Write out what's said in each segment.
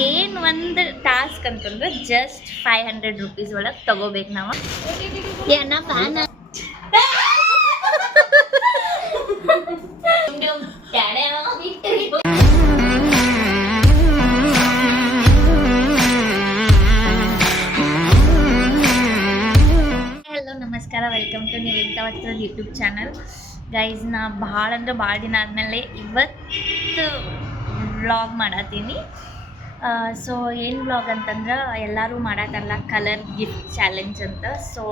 ಏನು ಒಂದು ಟಾಸ್ಕ್ ಅಂತಂದ್ರೆ ಜಸ್ಟ್ 500 ರೂಪೀಸ್ ಒಳಗೆ ತಗೋಬೇಕು ನಾವು. ಏನ ಫ್ಯಾನ್ ಹಲೋ ನಮಸ್ಕಾರ, ವೆಲ್ಕಮ್ ಟು ನಿವೇದಿತಾ ವಸ್ತ್ರದ ಯೂಟ್ಯೂಬ್ ಚಾನಲ್. ಗೈಸ್, ನಾ ಭಾಳ ಅಂದ್ರೆ ಭಾಳ ದಿನ ಆದಮೇಲೆ ಇವತ್ತು ವ್ಲಾಗ್ ಮಾಡತ್ತೀನಿ. ಸೊ ಏನು ವ್ಲಾಗ್ ಅಂತಂದ್ರೆ ಎಲ್ಲರೂ ಮಾಡತ್ತಲ್ಲ ಕಲರ್ ಗಿಫ್ಟ್ ಚಾಲೆಂಜ್ ಅಂತ. ಸೊ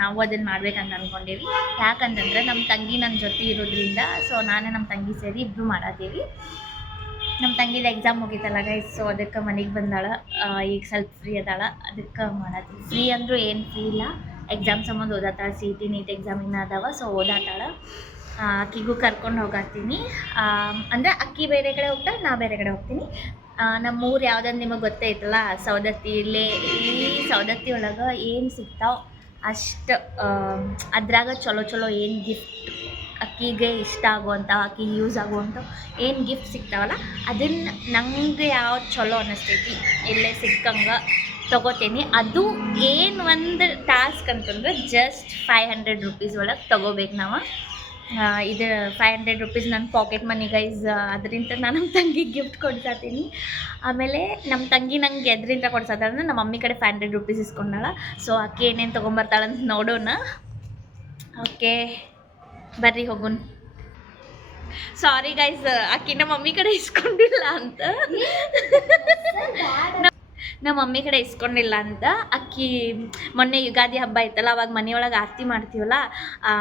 ನಾವು ಅದನ್ನು ಮಾಡ್ಬೇಕಂತ ಅಂದ್ಕೊಂಡೇವಿ. ಯಾಕಂತಂದ್ರೆ ನಮ್ಮ ತಂಗಿ ನನ್ನ ಜೊತೆ ಇರೋದ್ರಿಂದ ಸೊ ನಾನು ನಮ್ಮ ತಂಗಿ ಸೇರಿ ಇಬ್ಬರು ಮಾಡತ್ತೀವಿ. ನಮ್ಮ ತಂಗಿದ ಎಕ್ಸಾಮ್ ಮುಗೀತಲ್ಲ ಗೈಸ್, ಸೊ ಅದಕ್ಕೆ ಮನೆಗೆ ಬಂದಾಳ. ಈಗ ಸ್ವಲ್ಪ ಫ್ರೀ ಅದಾಳ, ಅದಕ್ಕೆ ಮಾಡತ್ತೀವಿ. ಫ್ರೀ ಅಂದರೂ ಏನು ಫ್ರೀ ಇಲ್ಲ, ಎಕ್ಸಾಮ್ ಸಂಬಂಧ ಓದಾತಾಳ. CET ನೀಟ್ ಎಕ್ಸಾಮ್ ಇನ್ನೂ ಅದಾವ, ಸೊ ಓದಾತಾಳ. ಅಕ್ಕಿಗೂ ಕರ್ಕೊಂಡು ಹೋಗತ್ತೀನಿ. ಅಂದರೆ ಅಕ್ಕಿ ಬೇರೆ ಕಡೆ ಹೋಗ್ತಾಳೆ, ನಾ ಬೇರೆ ಕಡೆ ಹೋಗ್ತೀನಿ. ನಮ್ಮ ಊರು ಯಾವುದಂದು ನಿಮಗೆ ಗೊತ್ತೈತಲ್ಲ, ಸವದತ್ತಿ. ಇಲ್ಲೇ ಈ ಸವದತ್ತಿ ಒಳಗೆ ಏನು ಸಿಗ್ತಾವೆ ಅಷ್ಟು ಅದ್ರಾಗ ಚಲೋ ಏನು ಗಿಫ್ಟ್ ಅಕ್ಕಿಗೆ ಇಷ್ಟ ಆಗುವಂಥ, ಅಕ್ಕಿಗೆ ಯೂಸ್ ಆಗುವಂಥ ಏನು ಗಿಫ್ಟ್ ಸಿಗ್ತಾವಲ್ಲ, ಅದನ್ನು ನಂಗೆ ಯಾವ್ದು ಚಲೋ ಅನ್ನಿಸ್ತೈತಿ ಇಲ್ಲೇ ಸಿಕ್ಕಂಗೆ ತೊಗೋತೀನಿ. ಅದು ಏನು ಒಂದು ಟಾಸ್ಕ್ ಅಂತಂದ್ರೆ ಜಸ್ಟ್ 500 ರೂಪೀಸ್ ಒಳಗೆ ತೊಗೋಬೇಕು ನಾವು. ಇದು 500 ರೂಪೀಸ್ ನನ್ನ ಪಾಕೆಟ್ ಮನಿ ಗೈಸ್. ಅದರಿಂದ ನಾನು ನಮ್ಮ ತಂಗಿಗೆ ಗಿಫ್ಟ್ ಕೊಡ್ಸಾತೀನಿ. ಆಮೇಲೆ ನಮ್ಮ ತಂಗಿ ನಂಗೆ ಎದರಿಂದ ಕೊಡ್ಸಾತಾಳೆ ಅಂದ್ರೆ ನಮ್ಮ ಮಮ್ಮಿ ಕಡೆ 500 ರೂಪೀಸ್ ಇಸ್ಕೊಂಡಾಳ. ಸೊ ಅಕ್ಕಿ ಏನೇನು ತೊಗೊಂಬರ್ತಾಳಂತ ನೋಡೋಣ. ಓಕೆ ಬರ್ರಿ ಹೋಗೋಣ. ಸಾರಿ ಗೈಸ್, ಅಕ್ಕಿ ನಮ್ಮ ಮಮ್ಮಿ ಕಡೆ ಇಸ್ಕೊಂಡಿಲ್ಲ ಅಂತ. ನಮ್ಮ ಮಮ್ಮಿ ಕಡೆ ಇಸ್ಕೊಂಡಿಲ್ಲ ಅಂತ. ಅಕ್ಕಿ ಮೊನ್ನೆ ಯುಗಾದಿ ಹಬ್ಬ ಐತಲ್ಲ, ಅವಾಗ ಮನೆಯೊಳಗೆ ಆರತಿ ಮಾಡ್ತೀವಲ್ಲ, ಆ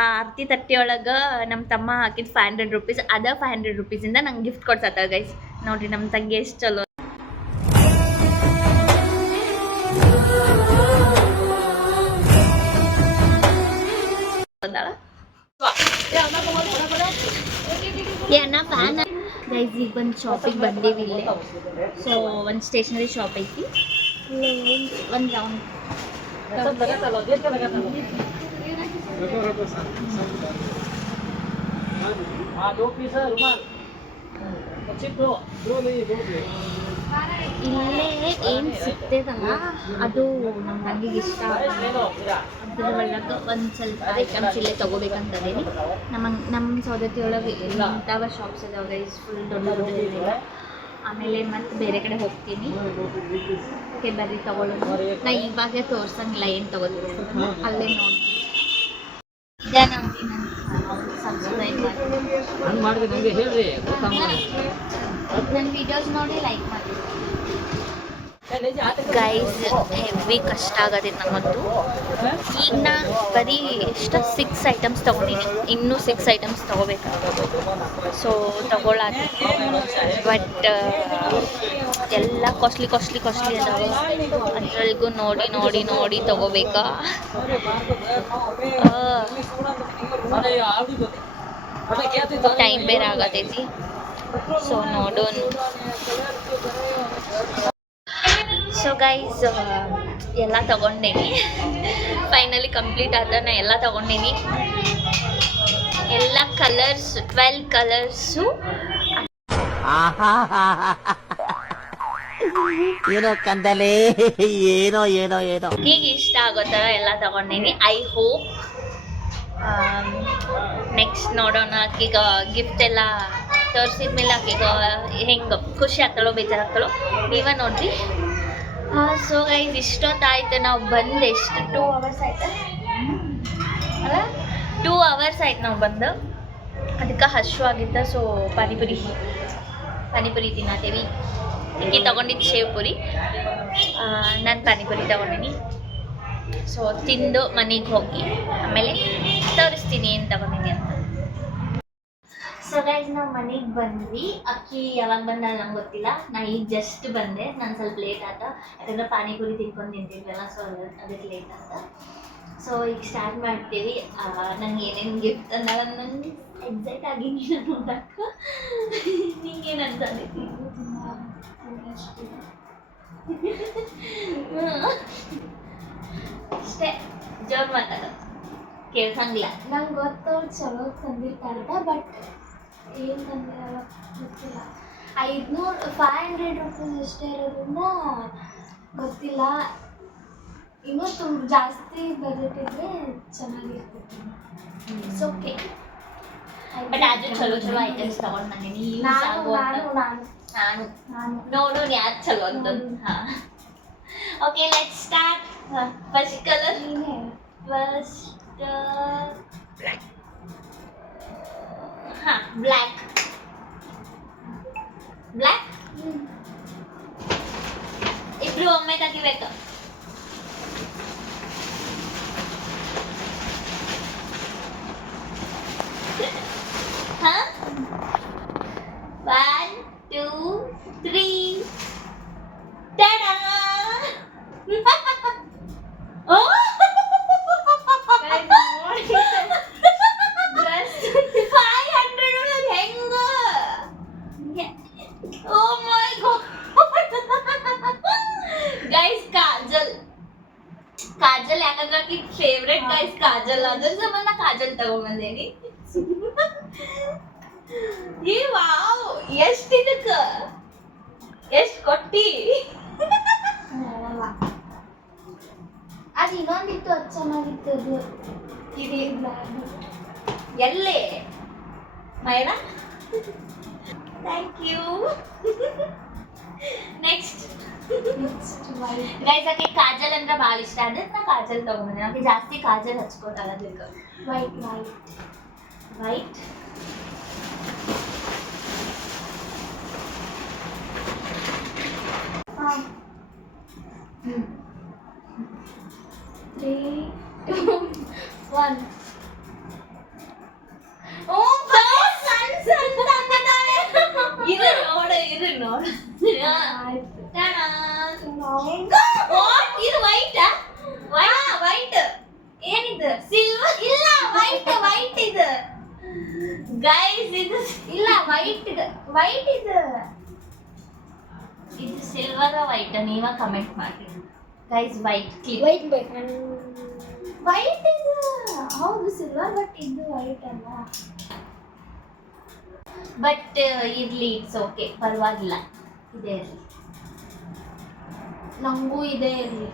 ಆರತಿ ತಟ್ಟೆಯೊಳಗೆ ನಮ್ಮ ತಮ್ಮ ಹಾಕಿದ 500 ರೂಪೀಸ್, ಅದ 500 ರೂಪೀಸಿಂದ ನಂಗೆ ಗಿಫ್ಟ್ ಕೊಡ್ಸತ್ತ ಗೈಸ್. ನೋಡಿರಿ ನಮ್ಮ ತಂಗಿ ಎಷ್ಟು ಚಲೋ. ಏನ ಫ್ಯಾನ್ ಗೈಸ್. ಈಗ ಒಂದು ಶಾಪಿಗೆ ಬಂದೇವಿ ಇಲ್ಲೇ. ಸೊ ಒಂದು ಸ್ಟೇಷನರಿ ಶಾಪ್ ಐತಿ, ಒಂದು ರೌಂಡ್ ಇಲ್ಲೇ ಏನು ಸಿಗ್ತದಲ್ಲ ಅದು ನಮ್ಮ ತಂಗಿಗೆ ಇಷ್ಟ. ಅದ್ರೊಳಗೆ ಒಂದು ಸ್ವಲ್ಪ ಐಟಮ್ಸ್ ಇಲ್ಲೇ ತೊಗೋಬೇಕಂತದೇನಿ. ನಮ್ಮ ಸೌದತ್ತಿ ಒಳಗೆ ಇಂಥವ ಶಾಪ್ಸ್ ಅದಾವ ಗೈಸ್, ಫುಲ್ ದೊಡ್ಡ. ಆಮೇಲೆ ಮತ್ತೆ ಬೇರೆ ಕಡೆ ಹೋಗ್ತೀನಿ. ಓಕೆ ಬರ್ರಿ ತೊಗೊಳ್ಳೋದು. ನಾ ಇವಾಗ ತೋರ್ಸಂಗಿಲ್ಲ ಏನು ತೊಗೋತೀನಿ, ಅಲ್ಲೇ ನೋಡಿ. ಇದೇ ನಾನು ಸಬ್ಸ್ಕ್ರೈಬ್ ಮಾಡಿ ನನ್ನ ವೀಡಿಯೋಸ್ ನೋಡಿ ಲೈಕ್ ಮಾಡಿ ಗೈಸ್. ಹೆವಿ ಕಷ್ಟ ಆಗತ್ತೈತೆ ನಮ್ಮದು. ಈಗ ನಾ ಬರೀ ಎಷ್ಟು 6 ಐಟಮ್ಸ್ ತೊಗೊಂಡಿನಿ, ಇನ್ನೂ 6 ಐಟಮ್ಸ್ ತೊಗೋಬೇಕು. ಸೊ ತೊಗೊಳತ್ತೀನಿ, ಬಟ್ ಎಲ್ಲ ಕಾಸ್ಟ್ಲಿ ಅದಾವೆ. ಅದ್ರೊಳಗೂ ನೋಡಿ ತೊಗೋಬೇಕಾ. ಟೈಮ್ ಬೇರೆ ಆಗತೈತಿ, ಸೊ ನೋಡೋಣ. ಸೊ ಗೈಸ್, ಎಲ್ಲ ತೊಗೊಂಡೇನಿ. ಫೈನಲಿ ಕಂಪ್ಲೀಟ್ ಆದ. ನಾ ಎಲ್ಲ ತೊಗೊಂಡೇನಿ, ಎಲ್ಲ ಕಲರ್ಸ್ 12 ಕಲರ್ಸು. ಏನೋ ಕಂದಲೆ, ಏನೋ ಈಗ ಇಷ್ಟ ಆಗೋ ಥರ ಎಲ್ಲ ತೊಗೊಂಡೇನಿ. ಐ ಹೋಪ್ ನೆಕ್ಸ್ಟ್ ನೋಡೋಣ. ಈಗ ಗಿಫ್ಟ್ ಎಲ್ಲ ತೋರಿಸಿದ್ಮೇಲೆ ಆಕೆಗ ಹೆಂಗೆ ಖುಷಿ ಆಗ್ತಾಳೋ ಬೇಜಾರಾಗ್ತಾಳೋ ನೀವೇ ನೋಡ್ರಿ. ಸೊ ಗೈಸ್, ಇಷ್ಟೊತ್ತಾಯ್ತು ನಾವು ಬಂದು. ಎಷ್ಟು 2 ಅವರ್ಸ್ ಆಯ್ತು ಅಲ್ಲ, 2 ಅವರ್ಸ್ ಆಯ್ತು ನಾವು ಬಂದು. ಅದಕ್ಕೆ ಹಶು ಆಗಿತ್ತು. ಸೊ ಪಾನಿಪುರಿ ತಿನ್ನತ್ತೇವಿ. ಅಕ್ಕಿ ತೊಗೊಂಡಿದ್ದು ಶೇವ್ ಪುರಿ, ನಾನು ಪಾನಿಪುರಿ ತೊಗೊಂಡಿನಿ. ಸೊ ತಿಂದು ಮನೆಗೆ ಹೋಗಿ ಆಮೇಲೆ ತೋರಿಸ್ತೀನಿ ಏನು ತೊಗೊಂಡಿನಿ ಅಂತ. ಸೊ ಗೈಸ್, ನಾವು ಮನೆಗೆ ಬಂದ್ವಿ. ಅಕ್ಕಿ ಯಾವಾಗ ಬಂದ ನಂಗೆ ಗೊತ್ತಿಲ್ಲ, ನಾ ಈಗ ಜಸ್ಟ್ ಬಂದೆ. ನಾನು ಸ್ವಲ್ಪ ಲೇಟ್ ಆತ, ಯಾಕಂದ್ರೆ ಪಾನಿಪುರಿ ತಿನ್ಕೊಂಡು ನಿಂತಿದ್ವಲ್ಲ, ಸೊ ಅದಕ್ಕೆ ಲೇಟ್ ಆತ. ಸೊ ಈಗ ಸ್ಟಾರ್ಟ್ ಮಾಡ್ತೀವಿ. ನಂಗೆ ಏನೇನು ಗಿಫ್ಟ್ ಅಂದಾಗ ನಂಗೆ ಎಕ್ಸೈಟ್ ಆಗಿನಿ ನೋಡಕ್ಕೆ. ನಿಂಗೇನು ಅನ್ಸಂದೈತಿ? ಅಷ್ಟೇ, ಜೋರು ಮಾತಾಡೋದು ಕೇಳ್ಸಂಗಿಲ್ಲ. ನಂಗೆ ಗೊತ್ತವ್ರು ಚಲೋ ತಂದಿರ್ತಾರಂತ, ಬಟ್ ಏನು ತಂದಿರಲ್ಲ ಗೊತ್ತಿಲ್ಲ. 500 ರೂಪೀಸ್ ಅಷ್ಟೇ ಇರೋದ್ರಿಂದ ಗೊತ್ತಿಲ್ಲ. ಇನ್ನೂ ಜಾಸ್ತಿ ಬಜೆಟ್ ಇದ್ರೆ ಚೆನ್ನಾಗಿರ್ತೈತಿ. It's okay. ಬಟ್ ಅದು ಚಲೋ ಚಲೋ ಐಟಮ್ಸ್ ತಗೊಂಡ್ ಬಂದೀನಿ. ನಾನು ನೋಡು ಯಾರು ಚಲೋ ಅಂತ. Okay, let's start. First colour first black. Black ಇಬ್ರು ಒಮ್ಮೆ ತೆಗಿಬೇಕು. ಹಾ, 1 2 3 ಟಾಡಾ. ಓ ಡ್ರೆಸ್ 500 ಹೆಂಗ? ಓ ಮೈ ಗಾಡ್ ಗೈಸ್, ಕಾಜಲ್ ಯಾಕಂದ್ರೆ ಆಕಿ ಫೇವ್ರೆಟ್ ಗೈಸ್ ಕಾಜಲ್. ಅದ್ರ ಸಂಬಂಧ ಕಾಜಲ್ ತಗೊಂಬಂದೇನಿ. ಏ ವಾವ್, ಎಷ್ಟ್ ಇದಕ್ಕ ಎಷ್ಟ್ ಕೊಟ್ಟಿ? ಅದು ಇನ್ನೊಂದಿತ್ತು, ಅದು ಚೆನ್ನಾಗಿತ್ತು. ಅದು ಎಲ್ಲೇ ಮೈನ? Thank you. ನೆಕ್ಸ್ಟ್ ಗೈಸ್, ಆಕೆ ಕಾಜಲ್ ಅಂದ್ರೆ ಭಾಳ ಇಷ್ಟ. ಅದಕ್ಕೆ ನಾ ಕಾಜಲ್ ತಗೊಂಬಂದೆ. ನನಗೆ ಜಾಸ್ತಿ ಕಾಜಲ್ ಹಚ್ಕೊತಾಳ. ಅದಕ್ಕೆ ವೈಟ್ ವೈಟ್. ಹಾಂ 3 2 1. ಓ ಸಣ್ಣ ತಂದಿದ್ದಾಳೆ. ಇರು ನೋಡು. ಆಯ್ತು. ಇದು ವೈಟ್. ವೈಟ್ ಏನಿದು? ಸಿಲ್ವರ್ ಇಲ್ಲ, ವೈಟ್ ಇದು ಗೈಸ್. ಇದು ಇಲ್ಲ, ವೈಟ್ ಇದು. ಇದು ಸಿಲ್ವರ್ ವೈಟ್ ನೀವ ಕಮೆಂಟ್ ಮಾಡಿ ಗೈಸ್. ವೈಟ್ ವೈಟ್ ಬೇಕು. ವೈಟ್ ಇದು ಹೌದು ಸಿಲ್ವರ್, ಬಟ್ ಇದು ವೈಟ್ ಅಲ್ಲ. ಬಟ್ ಇರ್ಲಿ, ಇಟ್ಸ್ ಓಕೆ, ಪರವಾಗಿಲ್ಲ. ಇದೇ ಇರಲಿ, ನಂಗೂ ಇದೇ ಇರಲಿ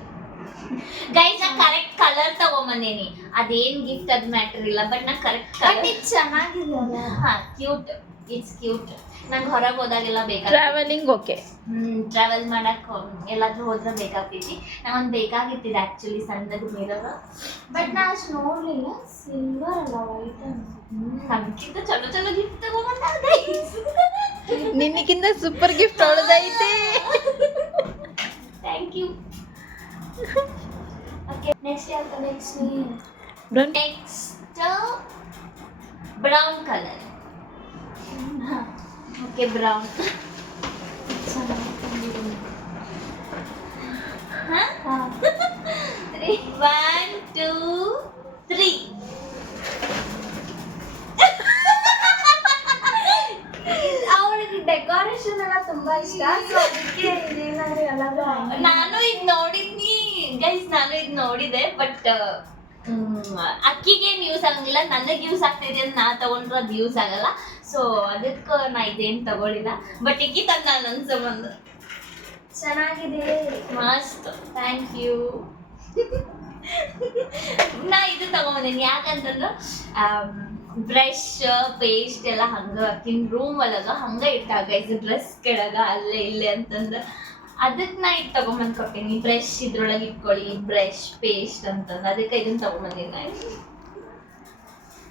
ಗೈಸ್. ನಾ ಕರೆಕ್ಟ್ ಕಲರ್ ತಗೊಂಬಂದೇನಿ. ಅದೇನ್ ಗಿಫ್ಟ್ ಅದ್ ಮ್ಯಾಟರ್ ಇಲ್ಲ, ಬಟ್ ನಾ ಕರೆಕ್ಟ್ ಬಟ್ ಕಲರ್. ಇದು ಚೆನ್ನಾಗಿದೆ ಅಲ್ಲ. ಹಾ, ಕ್ಯೂಟ್. It's cute. ನಂಗೆ ಹೊರಗೆ ಹೋದಾಗೆಲ್ಲ ಬೇಕಾಗ್ತೈತಿ. Travelling okay. ಟ್ರಾವೆಲ್ ಮಾಡಕ್ ಎಲ್ಲಾದ್ರೂ ಹೋದ್ರೆ ಬೇಕಾಗ್ತೈತಿ. ನಂಗೊಂದು ಬೇಕಾಗಿತ್ತಿದೆ ಆಕ್ಚುಲಿ, ಸಣ್ಣದು ಮಿರರ್. ಬಟ್ ನಾ ಅಷ್ಟು ನೋಡ್ಲಿಲ್ಲ. ಸಿಲ್ವರ್ ಅಲ್ಲ, ವೈಟ್ ಅಂತ. ನಮ್ಗಿಂತ ಚಲೋ ಚಲೋ ಗಿಫ್ಟ್ ತಗೊಂಬಂದಾರ ಗೈಸ್. ನಿನ್ನಕ್ಕಿಂತ ಸೂಪರ್ ಗಿಫ್ಟ್ ಹೊಡೆದೈತೆ. Thank you. ಓಕೆ, ನೆಕ್ಸ್ಟ್ ಯಾವ್ದು? Next next brown colour. Okay, brown. ಚೆನ್ನಾಗಿ ತಂದಿದ್ದೀನಿ. ಹಾ, ಹಾಂ 1 2 3. ಅವಳಿಗೆ ಡೆಕೋರೇಷನ್ ಎಲ್ಲ ತುಂಬಾ ಇಷ್ಟ. ಸೊ ಅದಕ್ಕೆ ಇದೇನಾದ್ರು ಎಲ್ಲಾದ್ರೂ ನಾನು ಇದು ನೋಡಿದ್ನಿ ಗೈಸ್, ನೋಡಿದೆ. ಬಟ್ ಅಕ್ಕಿಗೇನು ಯೂಸ್ ಆಗಂಗಿಲ್ಲ, ನನಗೆ ಯೂಸ್ ಆಗ್ತೈತೆ ಅಂತ ನಾ ತಗೊಂಡ್ರೆ ಅದು ಯೂಸ್ ಆಗಲ್ಲ. ಸೊ ಅದಕ್ಕೆ ನಾ ಇದೇನು ತಗೊಳಿಲ್ಲ. ಬಟ್ ಇಕ್ಕಿ ತಂದ ನನ್ನ ಸಂಬಂಧ. ಚೆನ್ನಾಗಿದೆ. ಮಸ್ತ್, ಥ್ಯಾಂಕ್ ಯು. ನಾ ಇದು ತಗೊಂಬಂದೇನಿ ಯಾಕಂತಂದ್ರೆ ಬ್ರಷ್ ಪೇಸ್ಟ್ ಎಲ್ಲ ಹಂಗೆ ಅಕ್ಕಿನ ರೂಮ್ ಒಳಗ ಹಂಗೆ ಇಟ್ಟಾಗ ಇದು ಡ್ರೆಸ್ ಕೆಳಗ ಅಲ್ಲೇ ಇಲ್ಲೇ ಅಂತಂದ್ರೆ ಅದಕ್ಕೆ ನಾ ಇದು ತಗೊಂಬಂದು ಕೊಟ್ಟೀನಿ. ಬ್ರಷ್ ಇದ್ರೊಳಗೆ ಇಟ್ಕೊಳ್ಳಿ, ಬ್ರಷ್ ಪೇಸ್ಟ್ ಅಂತಂದು ಅದಕ್ಕೆ ಇದನ್ನ ತಗೊಂಬಂದಿನಿ ನಾನು.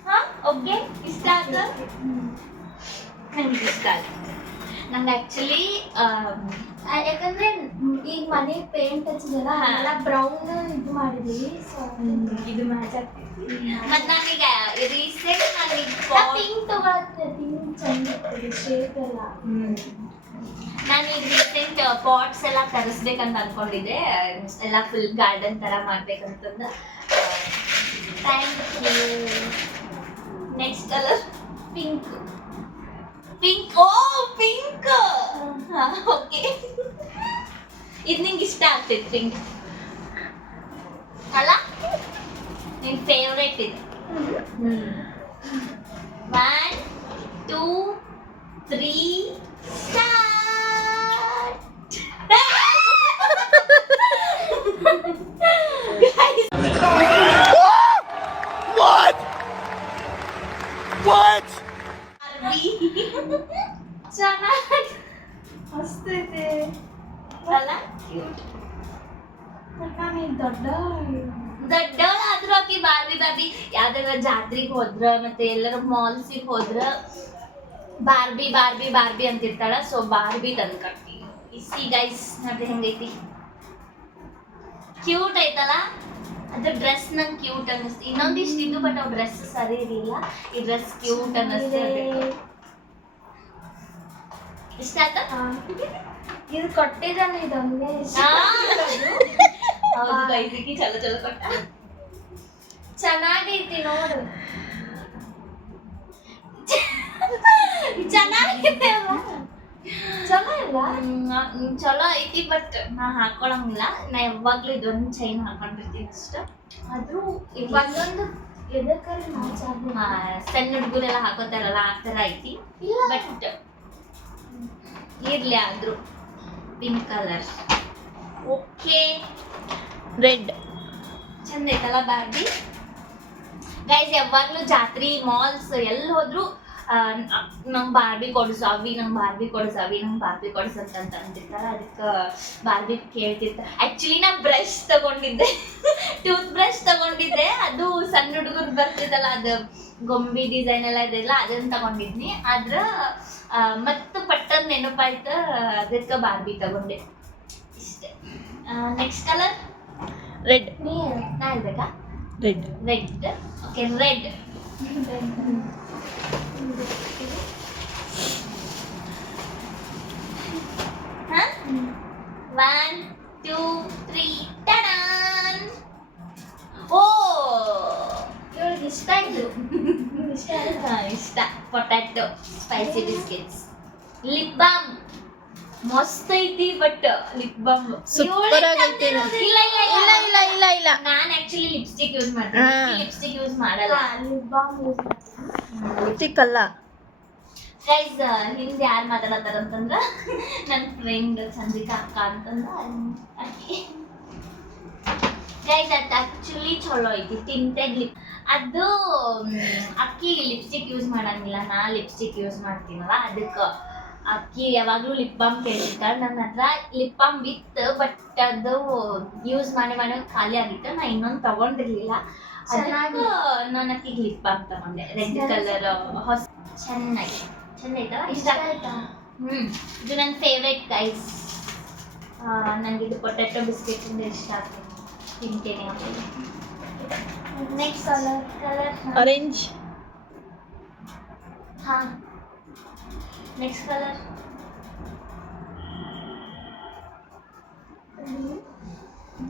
ಹಾಂ, ಓಕೆ, ಇಷ್ಟ ಆಯ್ತು? ನಂಗೆ ಇಷ್ಟ ಆಯ್ತು. ನಂಗೆ ಆ್ಯಕ್ಚುಲಿ ಯಾಕಂದ್ರೆ ಈಗ ಮನೆ ಪೇಂಟ್ ಹಚ್ಚಿದಲ್ಲ, ಎಲ್ಲ ಬ್ರೌನ್ ಇದು ಮಾಡಿದೀವಿ. ಸೊ ಇದು ಮ್ಯಾಚ್ ಆಗ್ತೈತಿ. ಮತ್ತು ನಾನೀಗ ರೀಸೆಂಟ್ ಪಿಂಕ್ ತಗೊಳತ್ತೆ. ಪಿಂಕ್ ಚಂದ ಇರ್ತದೆ ಶೇಪ್ ಎಲ್ಲ. ನಾನೀಗ ರೀಸೆಂಟ್ ಪಾಟ್ಸ್ ಎಲ್ಲ ತರಿಸ್ಬೇಕಂತ ಅನ್ಕೊಂಡಿದ್ದೆ. ಎಲ್ಲ ಫುಲ್ ಗಾರ್ಡನ್ ಥರ ಮಾಡ್ಬೇಕಂತಂದು. Thank you. Next colour pink. Oh pink. Okay, ಇದು ನಿಂಗೆ ಇಷ್ಟ ಆಗ್ತೈತೆ ಪಿಂಕ್ ಅಲ್ಲ? ನಿನ್ ಫೇವ್ರೇಟ್ ಇದು. 1 2 3 ಚೆನ್ನಾಗಿ ಮಸ್ತೈತೆ ಅಲ್ಲ ಕ್ಯೂಟ್. ನಾನು ದೊಡ್ಡವಳಾದ್ರೂ ಆಕಿ ಬಾರ್ಬಿ ಯಾವ್ದಾರ ಜಾತ್ರೆಗೆ ಹೋದ್ರ ಮತ್ತೆ ಎಲ್ಲರ ಮಾಲ್ಸಿಗೆ ಹೋದ್ರ ಬಾರ್ಬಿ ಅಂತಿರ್ತಾಳ. ಸೊ ಬಾರ್ಬಿ ತಂದ್ಕೊಡ್ತೀವಿ. ಸಿ ಗೈಸ್ ನೋಡ್ರಿ ಹೆಂಗೈತಿ, ಕ್ಯೂಟ್ ಐತಲ್ಲ. ಅದ್ರ ಡ್ರೆಸ್ ನಂಗೆ ಕ್ಯೂಟ್ ಅನ್ನಿಸ್ತು. ಇನ್ನೊಂದಿಷ್ಟು ಇದ್ದು ಬಟ್ ಅವ್ ಡ್ರೆಸ್ ಸರಿ ಇರಲಿಲ್ಲ. ಈ ಡ್ರೆಸ್ ಕ್ಯೂಟ್ ಅನ್ನಿಸ್ತು. ಇಷ್ಟ ಆಯ್ತಾ? ಇದು ಕೊಟ್ಟಿದ್ದಾನೆ ಇದೊಂದೇ ಹೌದು ಗೈಸಿಗೆ ಚಲೋ ಕೊಟ್ಟ. ಚೆನ್ನಾಗೈತಿ ನೋಡು. ಚೆನ್ನಾಗಿದೆ ಅಲ್ಲ? ಚಲೋ ಇಲ್ಲ ಚಲೋ ಐತಿ ಬಟ್ ನಾ ಹಾಕೊಳಂಗಿಲ್ಲ. ನಾ ಯಾವಾಗ್ಲೂ ಇದೊಂದು ಚೈನ್ ಹಾಕೊಂಡಿರ್ತೀನಿ ಅಷ್ಟ. ಆದ್ರೂ ಒಂದೊಂದು ಎದಕ್ಕಾರೆ ಮ್ಯಾಚ್ ಆಗ ಸಣ್ಣ ಹುಡುಗರೆಲ್ಲ ಹಾಕೋತಾರಲ್ಲ ಆ ಥರ ಐತಿ. ಇಲ್ಲ. ಬಟ್ ಇರ್ಲಿ ಆದ್ರೂ ಪಿಂಕ್ ಕಲರ್ ಓಕೆ. ರೆಡ್. ಚಂದ ಐತಲ್ಲ ಬಾರ್ಬಿ. ಗೈಸ್ ಯಾವಾಗ್ಲೂ ಜಾತ್ರೆ ಮಾಲ್ಸ್ ಎಲ್ಲಿ ಹೋದ್ರು ನಂಗೆ ಬಾರ್ಬಿ ಕೊಡ್ಸವಿ ಅಂತ ಅಂತಿರ್ತಾರ. ಅದಕ್ಕೆ ಬಾರ್ಬಿ ಕೇಳ್ತಿರ್ತಾರೆ. ಆ್ಯಕ್ಚುಲಿ ನಾ ಬ್ರಷ್ ತಗೊಂಡಿದ್ದೆ, ಟೂತ್ ಬ್ರಷ್ ತಗೊಂಡಿದ್ದೆ. ಅದು ಸಣ್ಣ ಹುಡುಗರು ಬರ್ತಿದ್ದಲ್ಲ, ಅದು ಗೊಂಬಿ ಡಿಸೈನ್ ಎಲ್ಲ ಇದೆಲ್ಲ ಅದನ್ನ ತಗೊಂಡಿದ್ನಿ. ಆದ್ರೆ ಮತ್ತು ಪಟ್ಟದ ನೆನಪಾಯ್ತು, ಅದಕ್ಕೆ ಬಾರ್ಬಿ ತಗೊಂಡೆ ಇಷ್ಟೇ. Next colour red. ನಾ ಹೇಳ್ಬೇಕಾ? Red. Red. Okay red. Huh? 1, 2, 3, ta-da! Oh! ಇವಳಿಗೆ ಇಷ್ಟ ಇದು ಇಷ್ಟ ಆಯ್ತಾ? ಇಷ್ಟ. Potato spicy biscuits. Lip balm ಮಸ್ತ್ ಐತಿ ಬಟ್ ಲಿಪ್ ಬಾಮ್ ಸೂಪರ್ ಆಗೈತೆ. ಇಲ್ಲ ನಾನು ಆಕ್ಚುಲಿ ಲಿಪ್ಸ್ಟಿಕ್ ಯೂಸ್ ಮಾಡ್ತೀನಿ. ಹಾ. ಲಿಪ್ಸ್ಟಿಕ್ ಯೂಸ್ ಮಾಡಲ್ಲ. ಲಿಪ್ ಬಾಮ್ ಯೂಸ್ ಲಿಪ್ಸ್ಟಿಕ್ ಅಲ್ಲ. ಗೈಸ್ ಹಿಂದೆ ಯಾರು ಮಾತಾಡತ್ತಾರ ಅಂತಂದ್ರ ನನ್ನ ಫ್ರೆಂಡ್ ಚಂದ್ರಿಕಾ ಅಕ್ಕ ಅಂತಂದ ಅಕ್ಕಿ. ಗೈಸ್ ಅದು ಆಕ್ಚುಲಿ ಚಲೋ ಐತಿ. Tinted lip. ಅದು ಅಕ್ಕಿ ಲಿಪ್ಸ್ಟಿಕ್ ಯೂಸ್ ಮಾಡಂಗಿಲ್ಲ, ನಾ ಲಿಪ್ಸ್ಟಿಕ್ ಯೂಸ್ ಮಾಡ್ತೀನಲ್ಲ. ಅದಕ್ಕೆ ಅಕ್ಕಿ ಯಾವಾಗಲೂ ಲಿಪ್ ಬಾಮ್ ಕೇಳಿರ್ತಾಳೆ. ನನ್ನ ಹತ್ರ ಲಿಪ್ ಬಾಮ್ ಬಿತ್ತು ಬಟ್ ಅದು ಯೂಸ್ ಮಾಡಿ ಖಾಲಿ ಆಗಿತ್ತು. ನಾ ಇನ್ನೊಂದು ತಗೊಂಡಿರ್ಲಿಲ್ಲ. ಅದಕ್ಕೆ ನಾನು ಅಕ್ಕಿಗೆ ಲಿಪ್ ಬಾಮ್ ತಗೊಂಡೆ. ರೆಡ್ ಕಲರ್ ಹೊಸ ಚೆನ್ನಾಗಿ ಚಂದ ಐತಲ್ಲ? ಇಷ್ಟ ಆಯ್ತಾ? ಇದು ನನ್ನ ಫೇವ್ರೇಟ್ ಗೈಸ್. ನನಗೆ ಇದು ಪೊಟ್ಯಾಟೊ ಬಿಸ್ಕೆಟ್ ಇಂದ ಇಷ್ಟ ಆಗ್ತದೆ, ತಿಂತೇನೆ. Next colour orange. ಹಾಂ next colour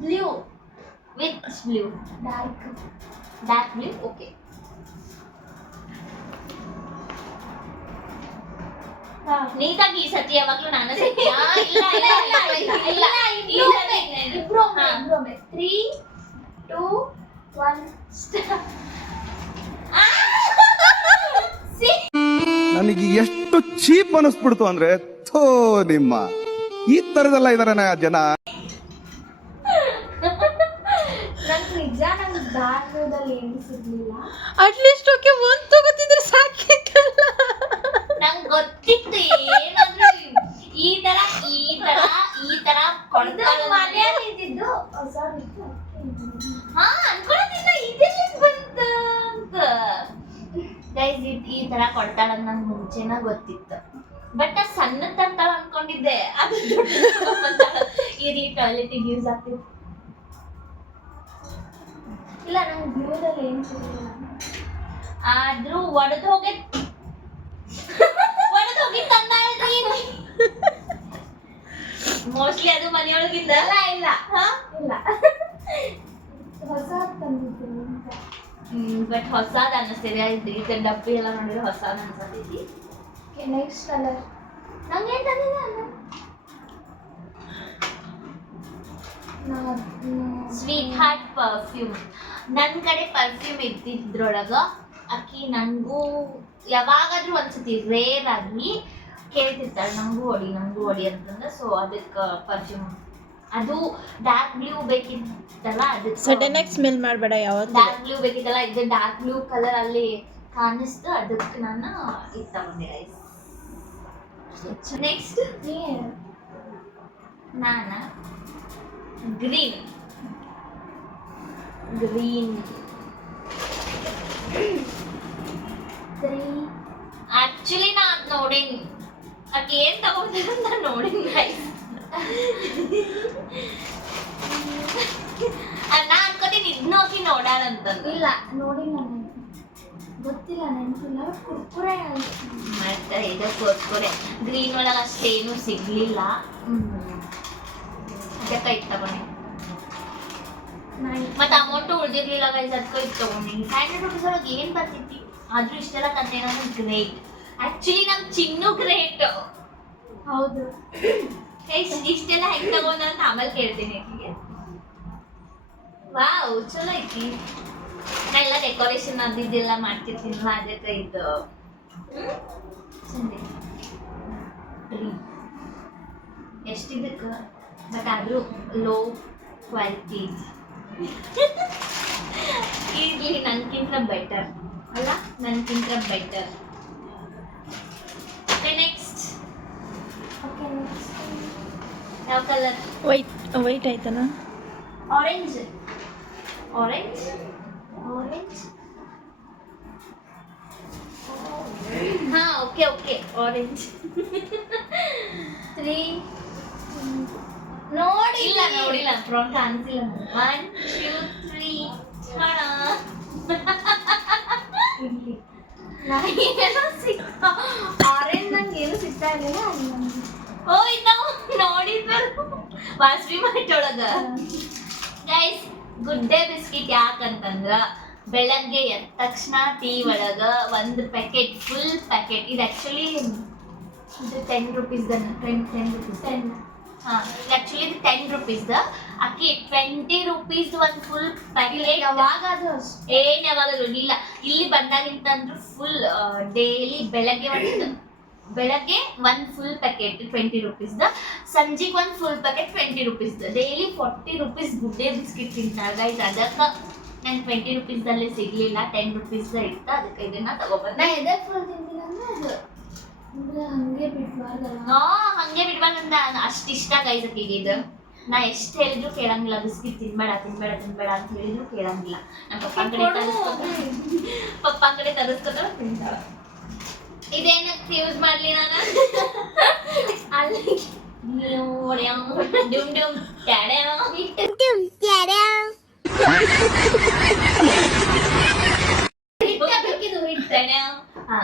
blue with blue dark blue. Okay ನೀಟಾಗಿ ಈ ಸತಿ ಯಾವಾಗ್ಲೂ ನಾನು ಸತ್ಯ ಇಲ್ಲ ಇಬ್ರು 3, 2, 1 ನನಗೆ ಎಷ್ಟು ಚೀಪ್ ಅನಿಸ್ಬಿಡ್ತು ಅಂದ್ರೆ, ಥೋ ನಿಮ್ಮ ಈ ತರದೆಲ್ಲ ಇದಾರೆ ಜನ. ನಂಗೆ ನಿಜ ನಂಗೆ ಬ್ಯಾಗ್ದಲ್ಲಿ ಏನು ಸಿಗ್ಲಿಲ್ಲ. ಅಟ್ಲೀಸ್ಟ್ ಓಕೆ ಒಂದು ತಗೋತಿದ್ರೆ ಸಾಕಿತ್ತಲ್ಲ. ನಂಗೆ ಗೊತ್ತಿತ್ತು ಏನಾದ್ರೂ ಈ ತರ ಕೊಡ್ತಾಳೆ. ಮನೆಯಲ್ಲಿ ಇದ್ದಿದ್ದು ಹೊಸದಿತ್ತು. ಹಾ ಅನ್ಕೊಳ್ಳೋದಿಲ್ಲ ಇದೆಲ್ಲ ಬಂತ ಅಂತ. ಗೈಸ್ ಈ ತರ ಕೊಡ್ತಾಳಂತ ನಂಗೆ ಮುಂಚೆನ ಗೊತ್ತಿತ್ತು. ಬಟ್ ನಾ ಸಣ್ಣ ತರ್ತಾಳ ಅನ್ಕೊಂಡಿದ್ದೆ. ಅದು ಇರ್ಲಿ ಟಾಯ್ಲೆಟಿಗೆ ಯೂಸ್ ಆಗ್ತಿತ್ತು. ಇಲ್ಲ ನಂಗೆ ಬ್ಲೂದಲ್ಲಿ ಏನು ಸಿಗಲಿಲ್ಲ. ಆದ್ರೂ ಒಡೆದು ಹೋಗಿ ತಂದಾಳ್ರಿ. ಮೋಸ್ಟ್ಲಿ ಅದು ಮನೆಯೊಳಗಿಂದ ಇಲ್ಲ ಹೊಸ ತಂದಿದ್ದೀನಿ ಅಂತ. ಬಟ್ ಹೊಸಾದ್ ಅನ್ನಿಸ್ತಿದೆ. ಇದು ಡಬ್ಬಿ ಎಲ್ಲ ನೋಡಿದ್ರೆ ಹೊಸಾದ್ ಅನ್ಸತೈತಿ. ನೆಕ್ಸ್ಟ್ ಕಲರ್ ನಂಗೆ ಏನು ತಂದಿದೆ ಅಲ್ಲ. Sweet heart perfume. ನನ್ನ ಕಡೆ ಪರ್ಫ್ಯೂಮ್ ಇದ್ದಿದ್ರೊಳಗ ಅಕ್ಕಿ ನನಗೂ ಯಾವಾಗಾದ್ರೂ ಒಂದ್ಸತಿ ರೇರ್ ಆಗಿ ಕೇಳ್ತಿರ್ತಾಳೆ ನಮಗೂ ಹೊಡಿ ಅಂತಂದ್ರೆ. ಸೊ ಅದಕ್ಕೆ ಪರ್ಫ್ಯೂಮ್ ಅದು ಡಾರ್ಕ್ ಬ್ಲೂ ಬೇಕಿತ್ತಲ್ಲ, ಅದಕ್ಕೆ ಸಡನ್ ಆಗಿ ಸ್ಮೆಲ್ ಮಾಡಬೇಡ ಯಾವತ್ತು. ಡಾರ್ಕ್ ಬ್ಲೂ ಬೇಕಿತ್ತಲ್ಲ, ಇದು ಡಾರ್ಕ್ ಬ್ಲೂ ಕಲರ್ ಅಲ್ಲಿ ಕಾಣಿಸ್ತು, ಅದಕ್ಕೆ ನಾನು ಇದು ತಗೊಂಡೆ ಗೈಸ್. ನೆಕ್ಸ್ಟ್ ನಾನ ಗ್ರೀನ್ ಆಕ್ಚುಲಿ ನಾ ಅದ್ ನೋಡೇನಿ, ಅದ್ ಏನ್ ತಗೊಂಡ್ರೆ ಅಂತ ನೋಡೇನಿ ಗೈಸ್. ನಾ ಅನ್ಕೋತೀನಿ ಇದ್ನ ಹೋಗಿ ನೋಡೋಣ ಅಂತಂದು. ಇಲ್ಲ ನೋಡಿ ನಾನು ಗೊತ್ತಿಲ್ಲ, ನೆನಪಿಲ್ಲ. ಕುರ್ಕುರೆ ಮತ್ತೆ ಇದು ಕೊರ್ಕೊರೆ ಗ್ರೀನ್ ಒಳಗೆ ಅಷ್ಟೇನು ಸಿಗ್ಲಿಲ್ಲ, ಅದಕ್ಕೆ ಇದು ತಗೊಂಡೆ. ಮತ್ತೆ ಅಮೌಂಟು ಉಳ್ದಿರ್ಲಿಲ್ಲ ಗೈಸ್, ಅದಕ್ಕೆ ಇದು ತಗೊಂಡೆ. 500 rupees ಒಳಗೆ ಏನ್ ಬರ್ತಿತ್ತು, ಆದ್ರೂ ಇಷ್ಟೆಲ್ಲ ತಂದೆ ನಾನು ಗ್ರೇಟ್. ಆಕ್ಚುಲಿ ನಮ್ ಚಿನ್ನು ಗ್ರೇಟ್. ಹೌದು. ಇಷ್ಟೆಲ್ಲ ಹೆಂಗ್ ತಗೊಂಡ ಅಂತ ಆಮೇಲೆ ಕೇಳ್ತೀನಿ ಆಕಿಗೆ. ವಾವ್ ಚಲೋ ಐತಿ. ನಾ ಎಲ್ಲ ಡೆಕೋರೇಷನ್ ಅದಿದ್ದೆಲ್ಲ ಮಾಡ್ತಿರ್ತೀನಲ್ಲ, ಅದಕ್ಕೆ ಇದು ಚಂದ ಎಷ್ಟಿದಕ್ಕೆ, ಬಟ್ ಆದ್ರೂ ಲೋ ಕ್ವಾಲಿಟಿ ಇರ್ಲಿ, ನನ್ಕಿಂತ ಬೆಟರ್ ಅಲ್ಲ, ನನ್ಕಿಂತ ಬೆಟರ್. ನೆಕ್ಸ್ಟ್ ಯಾವ ಕಲರ್? ವೈಟ್ ಆಯ್ತಲ್ಲ. ಆರೆಂಜ್ ಹಾ ಓಕೆ ಆರೆಂಜ್. 3 ನೋಡಿಲ್ಲ ಫ್ರಂಟ್ ಕಾಣಿಸಿಲ್ಲ. 1 2 3 ಆರೆಂಜ್ ನಂಗೆ ಏನು ಸಿಗ್ತಾ ಇರಲಿಲ್ಲ. ಓ ಇದು ನಾವು ನೋಡಿದ್ರು ವಾಸವಿ ಮಟ್ಟೊಳಗ ಗೈಸ್. ಗುಡ್ ಡೇ ಬಿಸ್ಕಿಟ್ ಯಾಕಂತಂದ್ರ ಬೆಳಗ್ಗೆ ಎದ್ದ ತಕ್ಷಣ ಟೀ ಒಳಗ ಒಂದು ಪ್ಯಾಕೆಟ್, ಫುಲ್ ಪ್ಯಾಕೆಟ್. ಇದು ಆಕ್ಚುಲಿ ಇದು 10 rupees ಇದು ಆಕ್ಚುಲಿ 10 rupees ಅಕ್ಕಿ 20 rupees ಒಂದು ಫುಲ್ ಪ್ಯಾಕೆಟ್. ಯಾವಾಗಾದ್ರೂ ಯಾವಾಗಲೂ ಇಲ್ಲ, ಇಲ್ಲಿ ಬಂದಾಗಿಂತಂದ್ರೂ ಫುಲ್ ಡೈಲಿ ಬೆಳಗ್ಗೆ ಒಂದು ಫುಲ್ ಪ್ಯಾಕೆಟ್ 20 rupees, ಸಂಜೆಗೆ ಒಂದು full packet 20 rupees. Daily 40 rupees good day biscuit ತಿಂತಾರೆ ಗೈಸ್. ಅದಕ್ಕೆ ನಂಗೆ 20 rupees ಸಿಗ್ಲಿಲ್ಲ, 10 rupees ಇತ್ತು, ಅದಕ್ಕೆ ಇದನ್ನ ತಗೊಬಂದೆ. ನಾ ಎದೆ ಫುಲ್ ತಿಂತೀನಿ ಅಂದ್ರೆ ಅದು ಹಂಗೆ ಬಿಡ್ಬಾರ್ದಲ್ಲ. ಹಂಗೆ ಬಿಡ್ಬಾರ್ದಂತ ಅಷ್ಟು ಇಷ್ಟ ಗೈಸ್ ಅಕ್ಕಿಗೆ ಇದು. ನಾ ಎಷ್ಟು ಹೇಳಿದ್ರು ಕೇಳಂಗಿಲ್ಲ, ಬಿಸ್ಕಿಟ್ ತಿನ್ಬೇಡ ಅಂತ ಹೇಳಿದ್ರು ಕೇಳಂಗಿಲ್ಲ. ನಮ್ಮ ಪಪ್ಪ ಕಡೆ ತರಿಸ್ಕೊತಾಳ ತಿಂತಾಳ. ಇದೇನಕ್ಕೆ ಯೂಸ್ ಮಾಡ್ಲಿ ನಾನು? ಅಲ್ಲಿ ಡುಮ್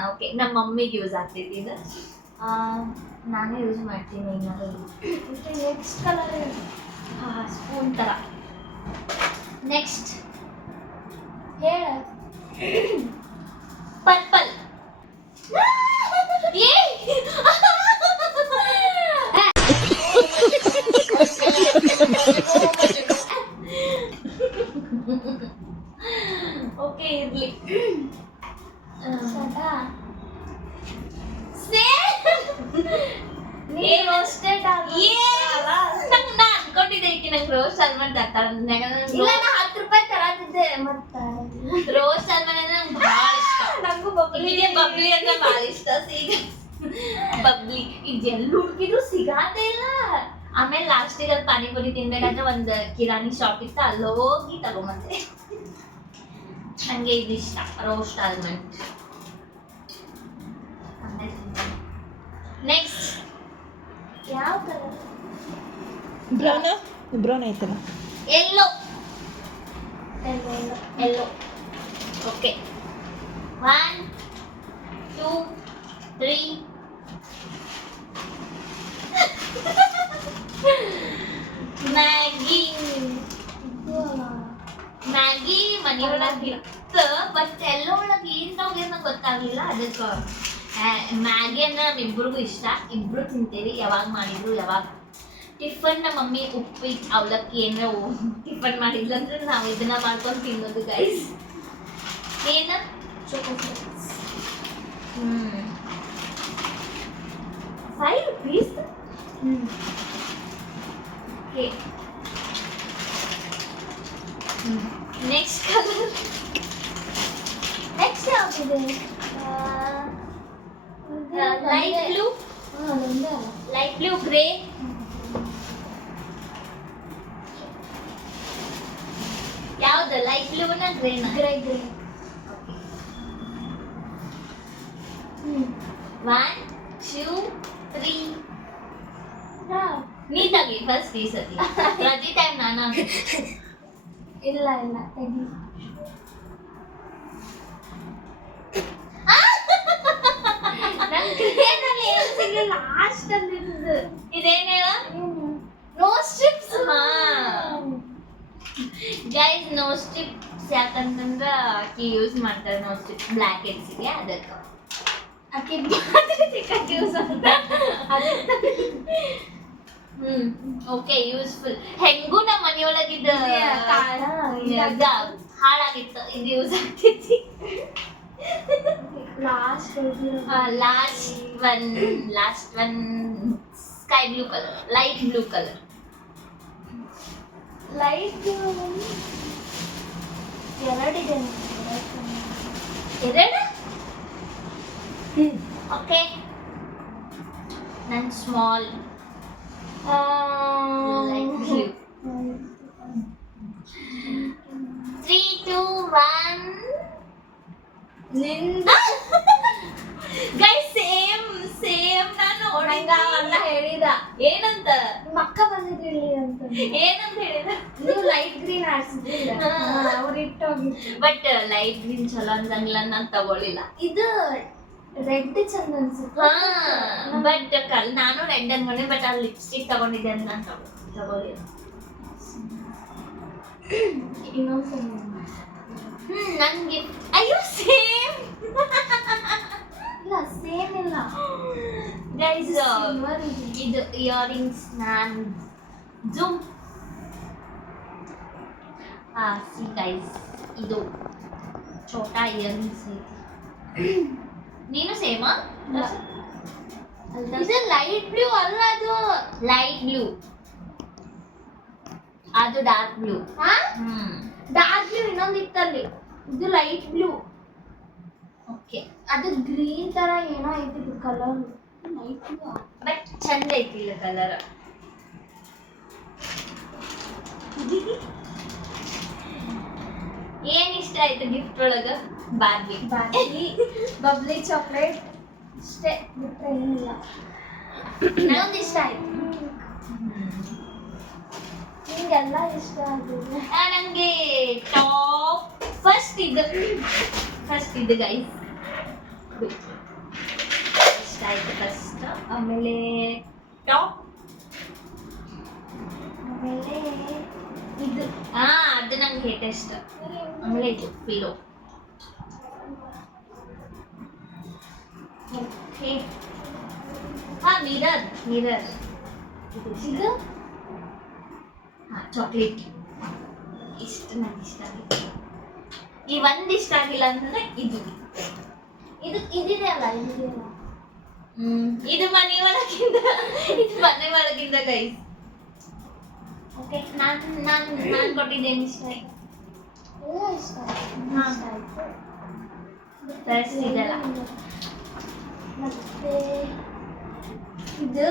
ಓಕೆ, ನಮ್ಮ ಮಮ್ಮಿಗೆ ಯೂಸ್ ಆಗ್ತೈತಿ ಇದು. ನಾನೇ ಯೂಸ್ ಮಾಡ್ತೀನಿ. ನೆಕ್ಸ್ಟ್ ಕಲರ್ ಸ್ಪೂನ್ ಥರ. ನೆಕ್ಸ್ಟ್ ಹೇಳ. ಪರ್ಪಲ್. ಓಕೆ ಇರ್ಲಿ. ನಾ ಅನ್ಕೊಂಡಿದ್ದೆ ಈಕಿ ನಂಗೆ ರೋಸ್ ಸಲ್ಮಾನ್ ತರ್ತಾಳ. ಇಲ್ಲ, ನಾ 10 ರೂಪಾಯಿ ತರತಿದ್ದೆ. ಮತ್ತೆ ರೋಸ್ ಸಲ್ಮಾನ್ ಅಂದ್ರೆ ನಂಗೆ ಭಾಳ ಇಷ್ಟ. ನಂಗೂ ಬಬ್ಲಿ ಅಂದ್ರೆ ಭಾಳ ಇಷ್ಟ. ಬಬ್ಲಿ ಇದು ಎಲ್ಲಿ ಹುಡುಕಿದ್ರು ಸಿಗಾತೆ ಇಲ್ಲ. ಆಮೇಲೆ ಲಾಸ್ಟಿಗೆ ಅಲ್ಲಿ ಪಾನಿಪುರಿ ತಿನ್ಬೇಕಾದ್ರೆ ಒಂದು ಕಿರಾಣಿ ಶಾಪ್ ಇತ್ತು, ಅಲ್ಲಿ ಹೋಗಿ ತಗೊಂಬಂದೆ. ನಂಗೆ ಇದು ಇಷ್ಟ, ರೋಸ್ಟ್ ಆಲ್ಮಂಡ್. ನೆಕ್ಸ್ಟ್ ಯಾವ ಕಲರ್? ಬ್ರೌನ್ ಆಯ್ತಲ್ಲ. ಎಲ್ಲೋ. ಓಕೆ 1 2 3 ಮ್ಯಾಗಿ ಮನೆಯೊಳಗೆ ಇತ್ತು, ಬಟ್ ಎಲ್ಲೋ ಒಳಗೆ ಏನ್ ತಗೋದು ನಂಗೆ ಗೊತ್ತಾಗ್ಲಿಲ್ಲ. ಅದಕ್ಕೆ ಮ್ಯಾಗಿಯನ್ನ ನಮ್ಮಿಬ್ರಿಗೂ ಇಷ್ಟ, ಇಬ್ರು ತಿಂತೇವಿ. ಯಾವಾಗ ಮಾಡಿದ್ರು, ಯಾವಾಗ ಟಿಫನ್ ನಮ್ಮ ಮಮ್ಮಿ ಉಪ್ಪಿಟ್ಟು ಅವಲಕ್ಕಿ ಏನೋ ಟಿಫನ್ ಮಾಡಿದ್ರು ಅಂದ್ರೆ ನಾವು ಇದನ್ನ ಮಾಡ್ಕೊಂಡು ತಿನ್ನೋದು ಗೈಸ್. ಏನ 5 rupees. Okay next colour next ಯಾವ್ದಿದೆ? ಲೈಟ್ ಬ್ಲೂ, ಅದೊಂದೇ ಅಲ್ಲ. ಲೈಟ್ ಬ್ಲೂ, ಗ್ರೇ, ಯಾವ್ದು ಲೈಟ್ ಬ್ಲೂನ ಗ್ರೇನ? ಗ್ರೇ. 1 2 3 ನೀ ತಗಿ ಫಸ್ಟ್ ಈ ಸತಿ ಪ್ರತಿ ಟೈಮ್ ನಾನು ಇಲ್ಲ ತೆಗಿ. ನಂಗೆ ಗ್ರೇನಲ್ಲಿ ಏನು ಸಿಗಲಿಲ್ಲ, ಲಾಸ್ಟ್ ಅಲ್ಲಿ ಇರೋದು. ಇದೇನ್ ಹೇಳ? No strips. Guys no strips ಯಾಕಂತಂದ್ರ ಆಕಿ ಯೂಸ್ ಮಾಡ್ತಾರೆ ನೋ ಸ್ಟ್ರಿಪ್ಸ್ ಬ್ಲ್ಯಾಕ್ ಹೆಡ್ಸ್ಗೆ, ಅದಕ್ಕೆ ಆಕೆ ಮಾತ್ರ ಚಿಕ್ಕಕ್ಕೆ ಯೂಸ್ ಓಕೆ ಯೂಸ್ಫುಲ್. ಹೆಂಗೂ ನಮ್ಮ ಮನೆಯೊಳಗಿದ್ದ ಕಾಳ ಹಾಳಾಗಿತ್ತು, ಇದು ಯೂಸ್ ಆಗ್ತೈತಿ. Last last one sky blue colour, light blue colour. Light ಎರಡಿದೆ. ಎರಡು ಓಕೆ. ನನ್ ಸ್ಮಾಲ್ ಲೈಟ್ ಬ್ಲೂ. 3 2 1 ನಿಂದ ಗೈಸ್ ಸೇಮ್ ನಾನು ಅಲ್ಲ ಹೇಳಿದ. ಏನಂತ ಮಕ್ಕ ಬಂದಿದ್ರು ಇಲ್ಲಿ ಅಂತ. ಏನಂತ ಹೇಳಿದ? ನೀವು ಲೈಟ್ ಗ್ರೀನ್ ಆಡ್ಸಿದ್ರಿಲ್ಲ, ಅವ್ರು ಇಟ್ಟೋಗಿತ್ತು. ಬಟ್ ಲೈಟ್ ಗ್ರೀನ್ ಚಲೋ ಅಂದಂಗಿಲ್ಲ, ನಾನು ತಗೊಳ್ಳಿಲ್ಲ. ಇದು ರೆಡ್ ಚಂದ ಅನ್ಸುತ್ತೆ. ಬಟ್ ನಾನು ರೆಡ್ ಅನ್ಕೊಂಡೆ, ಬಟ್ ಅಲ್ಲಿ ಲಿಪ್ಸ್ಟಿಕ್ ತಗೊಂಡಿದ್ದೆ ಅಂತ ನಾನು ತಗೊಳ್ಳಿಲ್ಲ. ಇನ್ನೊಂದ್ಸಲ ನನ್ಗೆ ಅಯ್ಯೋ ಸೇಮ್ ಇಲ್ಲ, ಸೇಮ್ ಇಲ್ಲ. ಗೈಸ್ Silver ಇದೆ. ಇದು ಇಯರಿಂಗ್ಸ್ ನಾನು ಜೂಮ್ ಸಿ ಗೈಸ್, ಇದು ಛೋಟಾ ಇಯರಿಂಗ್ಸ್ ಐತಿ. ನೀನು ಸೇಮಾ? ಇದು ಲೈಟ್ ಬ್ಲೂ ಅಲ್ಲ, ಅದು ಲೈಟ್ ಬ್ಲೂ, ಅದು ಡಾರ್ಕ್ ಬ್ಲೂ. ಡಾರ್ಕ್ ಬ್ಲೂ ಇನ್ನೊಂದು ಇತ್ತಲ್ಲಿ. ಇದು ಲೈಟ್ ಬ್ಲೂ. ಓಕೆ ಅದು ಗ್ರೀನ್ ತರ ಏನೋ ಐತಿ ಕಲರ್. ಲೈಟ್ ಬ್ಲೂ ಬಟ್ ಚಂದ ಐತಿ ಇಲ್ಲ ಕಲರ್. ಏನ್ ಇಷ್ಟ ಆಯ್ತು ಗಿಫ್ಟ್ ಒಳಗ? ಬಾರ್ಬಿ. ಬಬ್ಲಿ ಚಾಕ್ಲೇಟ್ ಅಷ್ಟೇ, ಬಿಟ್ಟರೆ ಏನಿಲ್ಲ. ಇನ್ನೊಂದು ಇಷ್ಟ ಆಯ್ತು. ನಿಂಗೆಲ್ಲ ಇಷ್ಟ ಆಗಿದೆ. ನಂಗೆ ಟಾಪ್ ಫಸ್ಟ್ ಇದು ಗೈಸ್ ಇಷ್ಟ ಆಯ್ತು ಫಸ್ಟ್. ಆಮೇಲೆ ಟಾಪ್, ಆಮೇಲೆ ಇದು ಅದು ನಂಗೆ ಹೇಟ್ ಇಷ್ಟ. ಆಮೇಲೆ ಇದು ಪಿಲೋ. ಓಕೆ ಮಿರರ್ ಇದು ಚಾಕ್ಲೇಟ್ ಇಷ್ಟ ನಂಗೆ ಇಷ್ಟ ಆಗಿತ್ತು. ಈ ಒಂದು ಇಷ್ಟ ಆಗಿಲ್ಲ ಅಂತಂದ್ರೆ ಇದು ಇದಿದೆ ಅಲ್ಲ, ಇದಿದೆಯಲ್ಲ. ಇದು ಮನೆ ಒಳಗಿಂದ ಗೈಸ್. ಓಕೆ ನಾನು ಕೊಟ್ಟಿದ್ದೇನೆ ಇಷ್ಟ ಆಯ್ತು. ಎಲ್ಲ ಇಷ್ಟ ಆಯ್ತು. ಹಾ. ಇಷ್ಟ ಆಯ್ತು. First ಇದೆಲ್ಲ. ಮತ್ತೆ ಇದು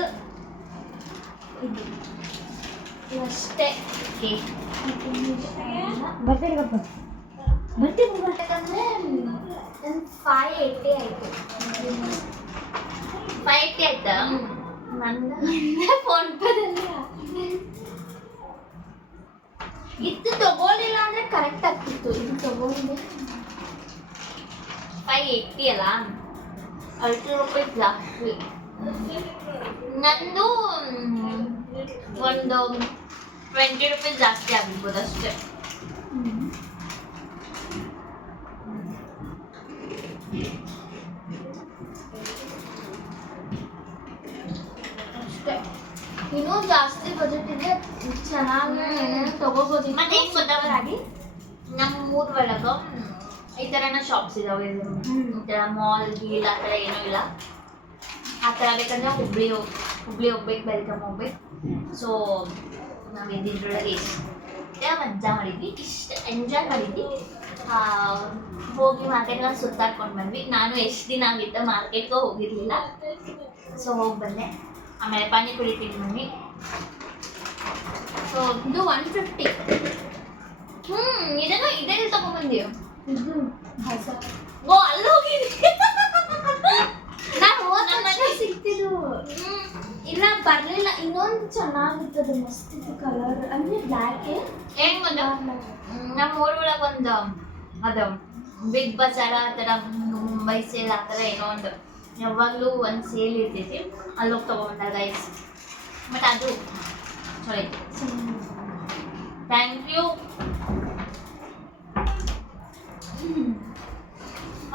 ಅಷ್ಟೇ. ಓಕೆ ಯಾಕಂದ್ರೆ 580 ಆಯ್ತು. 580 ಆಯ್ತಾ? ನಂದು ಫೋನ್ ಪೇದಲ್ಲಿ ಇದು ತಗೊಳ್ಳಿಲ್ಲ ಅಂದ್ರೆ ಕರೆಕ್ಟ್ ಆಗ್ತಿತ್ತು. ಇದು ತಗೊಂಡೆ 580 ಅಲ್ಲ, 30 ರೂಪಾಯಿ ಜಾಸ್ತಿ. ನಂದು ಒಂದು 20 ರೂಪಾಯಿ ಜಾಸ್ತಿ ಆಗಿರ್ಬೋದು ಅಷ್ಟೇ. ಅಷ್ಟೇ. ಇನ್ನೂ ಜಾಸ್ತಿ ಬಜೆಟ್ ಇದೆ, ಚೆನ್ನಾಗಿ ತಗೋಬೋದು. ಮತ್ತೆ ಏನ್ ಗೊತ್ತಾ ರಾಗಿ, ನಮ್ಮ ಊರ್ ಒಳಗ ಈ ಥರನ ಶಾಪ್ಸ್ ಇದಾವೆ. ಈ ಥರ ಮಾಲ್ ಗೀಲ್ ಆ ಥರ ಏನೂ ಇಲ್ಲ. ಆ ಥರ ಬೇಕಂದ್ರೆ ಹುಬ್ಳಿ ಹೋಗ್ಬೇಕು, ಬೆಲ್ಗಮ್ ಹೋಗ್ಬೇಕು. ಸೊ ನಾವು ಇದ್ರೊಳಗೆ ಇಷ್ಟ ಮಜಾ ಮಾಡಿದ್ವಿ, ಇಷ್ಟ ಎಂಜಾಯ್ ಮಾಡಿದ್ವಿ. ಹೋಗಿ ಮಾರ್ಕೆಟ್ಗೆ ಸುತ್ತಾಡ್ಕೊಂಡು ಬಂದ್ವಿ. ನಾನು ಎಷ್ಟು ದಿನ ಆಗಿದ್ದ ಮಾರ್ಕೆಟ್ಗೆ ಹೋಗಿರಲಿಲ್ಲ, ಸೊ ಹೋಗಿ ಬಂದೆ. ಆಮೇಲೆ ಪಾನಿಪುರಿ ತಿಂದು ಬನ್ನಿ. ಸೊ ಇದು 150. ಇದೆಲ್ಲ ತಗೊಂಡ್ಬಂದಿ. ಇದು ಹೊಸ ಓ ಅಲ್ಲಿ ಹೋಗಿದ್ದೆ ನಾನು ಹೋದ ಸಿಕ್ತಿದ್ದು. ಇಲ್ಲ ಬರ್ಲಿಲ್ಲ. ಇನ್ನೊಂದು ಚೆನ್ನಾಗಿರ್ತದೆ, ಮಸ್ತ್ ಇತ್ತು ಕಲರ್, ಅಂದ್ರೆ ಬ್ಲ್ಯಾಕ್. ಹೆಂಗ್ ಬಂದ ನಮ್ಮ ಊರೊಳಗೆ ಒಂದು ಅದು ಬಿಗ್ ಬಜಾರ್ ಆ ಥರ, ಮುಂಬೈ ಸೇಲ್ ಆ ಥರ ಏನೋ ಒಂದು ಯಾವಾಗಲೂ ಒಂದು ಸೇಲ್ ಇರ್ತೈತಿ, ಅಲ್ಲಿ ಹೋಗಿ ತೊಗೊಂಡ ಗೈಸ್. ಬಟ್ ಅದು ಚಲೋ ಐತಿ. Thank you.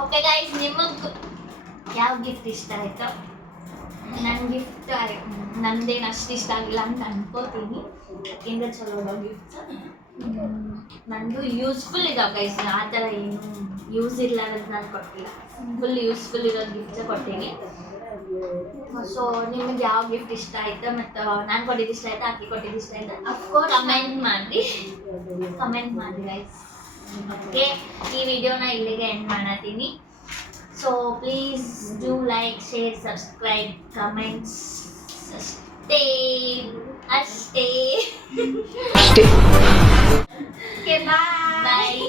ಓಕೆ ಗೈಸ್, ನಿಮಗೆ ಯಾವ ಗಿಫ್ಟ್ ಇಷ್ಟ ಆಯಿತು? ನನ್ನ ಗಿಫ್ಟ್ ನಂದೇನು ಅಷ್ಟು ಇಷ್ಟ ಆಗಿಲ್ಲ ಅಂತ ಅನ್ಕೋತೀನಿ, ಯಾಕೆಂದ್ರೆ ಚಲೋ ಅದಾವ ಗಿಫ್ಟ್ಸ್. ನಂದು ಯೂಸ್ಫುಲ್ ಇದಾವೆ ಗೈಸ್, ಆ ಥರ ಏನು ಯೂಸ್ ಇರ್ಲಾರ್ದು ನಾನು ಕೊಟ್ಟಿಲ್ಲ, ಫುಲ್ ಯೂಸ್ಫುಲ್ ಇರೋ ಗಿಫ್ಟ್ಸೇ ಕೊಟ್ಟೀನಿ. ಸೊ ನಿಮಗೆ ಯಾವ ಗಿಫ್ಟ್ ಇಷ್ಟ ಆಯ್ತು ಮತ್ತು ನಾನು ಕೊಟ್ಟಿದ್ದು ಇಷ್ಟ ಆಯ್ತು, ಆಕೆ ಕೊಟ್ಟಿದ್ದು ಇಷ್ಟ ಆಯ್ತು, ಅಫ್ಕೋರ್ಸ್ ಕಮೆಂಟ್ ಮಾಡಿ ಗೈಸ್. ಓಕೆ, ಈ ವಿಡಿಯೋನ ಇಲ್ಲಿಗೆ ಎಂಡ್ ಮಾಡತ್ತೀನಿ. So please do like, share, subscribe, comments ಅಷ್ಟೇ. ಓಕೆ, ಬಾಯ್.